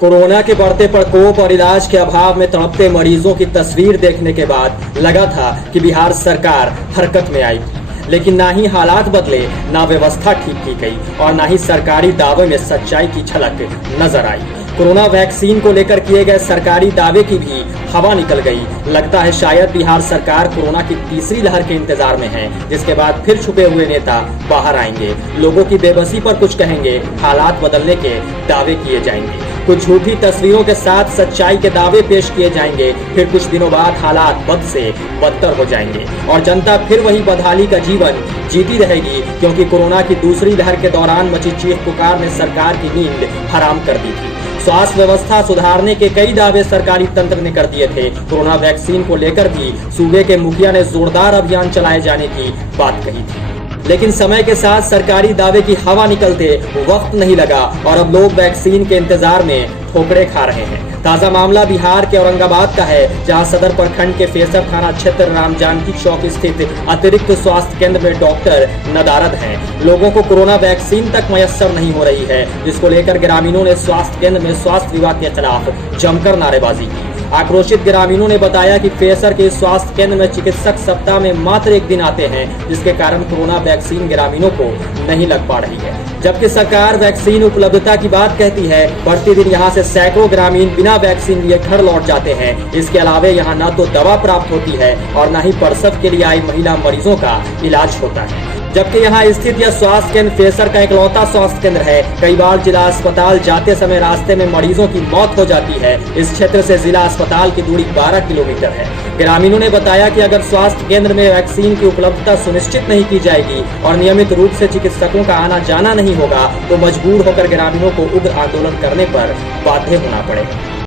Corona के बढ़ते प्रकोप और इलाज के अभाव में तड़पते मरीजों की तस्वीर देखने के बाद लगा था कि बिहार सरकार हरकत में आई, लेकिन ना ही हालात बदले, ना व्यवस्था ठीक की गई और ना ही सरकारी दावे में सच्चाई की झलक नजर आई। कोरोना वैक्सीन को लेकर किए गए सरकारी दावे की भी हवा निकल गई। लगता है शायद बिहार सरकार कोरोना की तीसरी लहर के इंतजार में है, जिसके बाद फिर छुपे हुए नेता बाहर आएंगे, लोगों की बेबसी पर कुछ कहेंगे, हालात बदलने के दावे किए जाएंगे, कुछ झूठी तस्वीरों के साथ सच्चाई के दावे पेश किए जाएंगे, फिर कुछ दिनों बाद हालात बद से बदतर हो जाएंगे और जनता फिर वही बदहाली का जीवन जीती रहेगी, क्योंकि कोरोना की दूसरी लहर के दौरान मची चीख पुकार ने सरकार की नींद हराम कर दी थी। स्वास्थ्य व्यवस्था सुधारने के कई दावे सरकारी तंत्र ने कर दिए थे। कोरोना वैक्सीन को लेकर भी सूबे के मुखिया ने जोरदार अभियान चलाए जाने की बात कही थी, लेकिन समय के साथ सरकारी दावे की हवा निकलते वक्त नहीं लगा और अब लोग वैक्सीन के इंतजार में ठोकरे खा रहे हैं। ताजा मामला बिहार के औरंगाबाद का है, जहां सदर प्रखंड के फेसर थाना क्षेत्र राम जानकी चौक स्थित अतिरिक्त स्वास्थ्य केंद्र में डॉक्टर नदारद हैं। लोगों को कोरोना वैक्सीन तक मयस्सर नहीं हो रही है, जिसको लेकर ग्रामीणों ने स्वास्थ्य केंद्र में स्वास्थ्य विभाग के खिलाफ जमकर नारेबाजी की। आक्रोशित ग्रामीणों ने बताया कि फेसर के स्वास्थ्य केंद्र में चिकित्सक सप्ताह में मात्र एक दिन आते हैं, जिसके कारण कोरोना वैक्सीन ग्रामीणों को नहीं लग पा रही है। जबकि सरकार वैक्सीन उपलब्धता की बात कहती है, प्रतिदिन यहाँ से सैकड़ों ग्रामीण बिना वैक्सीन लिए घर लौट जाते हैं। इसके अलावा यहाँ न तो दवा प्राप्त होती है और न ही प्रसव के लिए आई महिला मरीजों का इलाज होता है। जबकि यहाँ स्थित यह स्वास्थ्य केंद्र फेसर का इकलौता स्वास्थ्य केंद्र है। कई बार जिला अस्पताल जाते समय रास्ते में मरीजों की मौत हो जाती है। इस क्षेत्र से जिला अस्पताल की दूरी 12 किलोमीटर है। ग्रामीणों ने बताया कि अगर स्वास्थ्य केंद्र में वैक्सीन की उपलब्धता सुनिश्चित नहीं की जाएगी और नियमित रूप से चिकित्सकों का आना जाना नहीं होगा, तो मजबूर होकर ग्रामीणों को उग्र आंदोलन करने पर बाध्य होना पड़ेगा।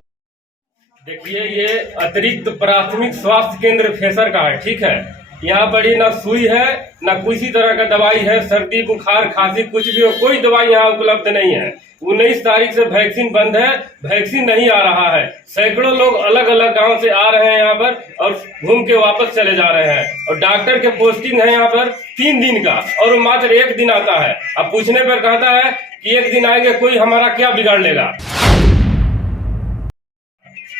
देखिए, ये अतिरिक्त प्राथमिक स्वास्थ्य केंद्र फेसर का है, ठीक है। यहाँ पर ना सुई है, ना किसी तरह का दवाई है। सर्दी बुखार खांसी कुछ भी हो, कोई दवाई यहाँ उपलब्ध नहीं है। 19 तारीख से वैक्सीन बंद है, वैक्सीन नहीं आ रहा है। सैकड़ों लोग अलग अलग गांव से आ रहे हैं यहाँ पर और घूम के वापस चले जा रहे हैं। और डॉक्टर के पोस्टिंग है यहाँ पर 3 दिन का और वो मात्र 1 दिन आता है। अब पूछने पर कहता है कि 1 दिन आएंगे, कोई हमारा क्या बिगाड़ लेगा।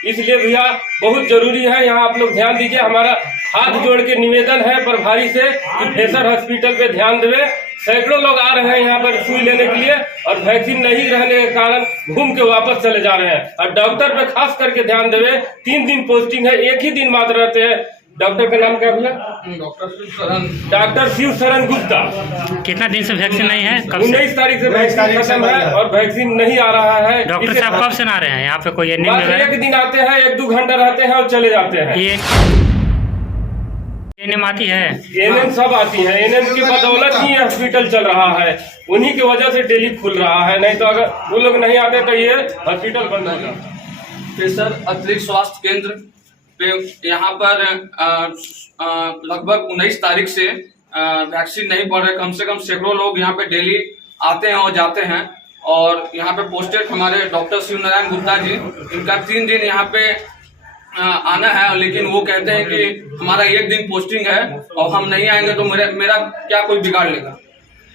इसलिए भैया बहुत जरूरी है, यहाँ आप लोग ध्यान दीजिए। हमारा हाथ जोड़ के निवेदन है प्रभारी से कि फेसर हॉस्पिटल पे ध्यान देवे। सैकड़ों लोग आ रहे हैं यहाँ पर सुई लेने के लिए और वैक्सीन नहीं रहने के कारण घूम के वापस चले जा रहे हैं। और डॉक्टर पे खास करके ध्यान देवे। 3 दिन पोस्टिंग है, 1 ही दिन मात्र रहते हैं। डॉक्टर का नाम क्या बोला? डॉक्टर शिव शरण गुप्ता। कितना दिन से वैक्सीन नहीं है? 19 तारीख से वैक्सीन खत्म है और वैक्सीन नहीं आ रहा है। डॉक्टर साहब कब से आ रहे हैं यहाँ पे? कोई 1 दिन आते हैं, 1-2 घंटा रहते हैं और चले जाते हैं। ये एनएम आती है? एनएम सब आती है। एनएम की बदौलत ही हॉस्पिटल चल रहा है, उन्हीं की वजह से डेली खुल रहा है। नहीं तो अगर वो लोग नहीं आते तो ये हॉस्पिटल बंद हो जाता। फेसर अतिरिक्त स्वास्थ्य केंद्र पे यहाँ पर लगभग 19 तारीख से वैक्सीन नहीं पड़ रहे। कम से कम सैकड़ों लोग यहाँ पे डेली आते हैं और जाते हैं। और यहाँ पे पोस्टेड हमारे डॉक्टर शिव नारायण गुप्ता जी, इनका 3 दिन यहाँ पे आना है, लेकिन वो कहते हैं कि हमारा 1 दिन पोस्टिंग है और हम नहीं आएंगे तो मेरा क्या कोई बिगाड़ लेगा।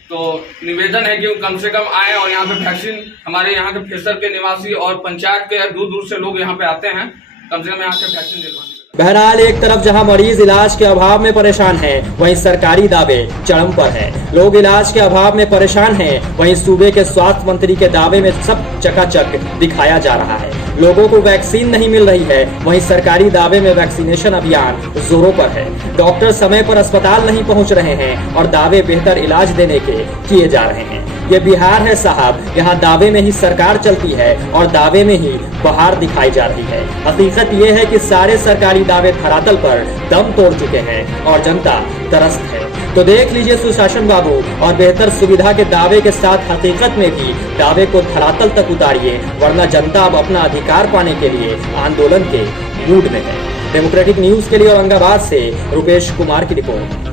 तो निवेदन है कि कम से कम आए और यहाँ पे वैक्सीन, हमारे यहाँ के फेसर के निवासी और पंचायत के दूर दूर से लोग यहाँ पे आते हैं, कम से कम यहाँ से वैक्सीन दिलवाने। बहरहाल एक तरफ जहां मरीज इलाज के अभाव में परेशान हैं, वहीं सरकारी दावे चरम पर हैं। लोग इलाज के अभाव में परेशान हैं, वहीं सूबे के स्वास्थ्य मंत्री के दावे में सब चकाचक दिखाया जा रहा है। लोगों को वैक्सीन नहीं मिल रही है, वहीं सरकारी दावे में वैक्सीनेशन अभियान जोरों पर है। डॉक्टर समय पर अस्पताल नहीं पहुंच रहे हैं और दावे बेहतर इलाज देने के किए जा रहे हैं। ये बिहार है साहब, यहाँ दावे में ही सरकार चलती है और दावे में ही बहार दिखाई जा रही है। हकीकत ये है कि सारे सरकारी दावे धरातल पर दम तोड़ चुके हैं और जनता त्रस्त है। तो देख लीजिए सुशासन बाबू, और बेहतर सुविधा के दावे के साथ हकीकत में भी दावे को धरातल तक उतारिए, वरना जनता अब अपना अधिकार पाने के लिए आंदोलन के मूड में है। डेमोक्रेटिक न्यूज के लिए औरंगाबाद से रुपेश कुमार की रिपोर्ट।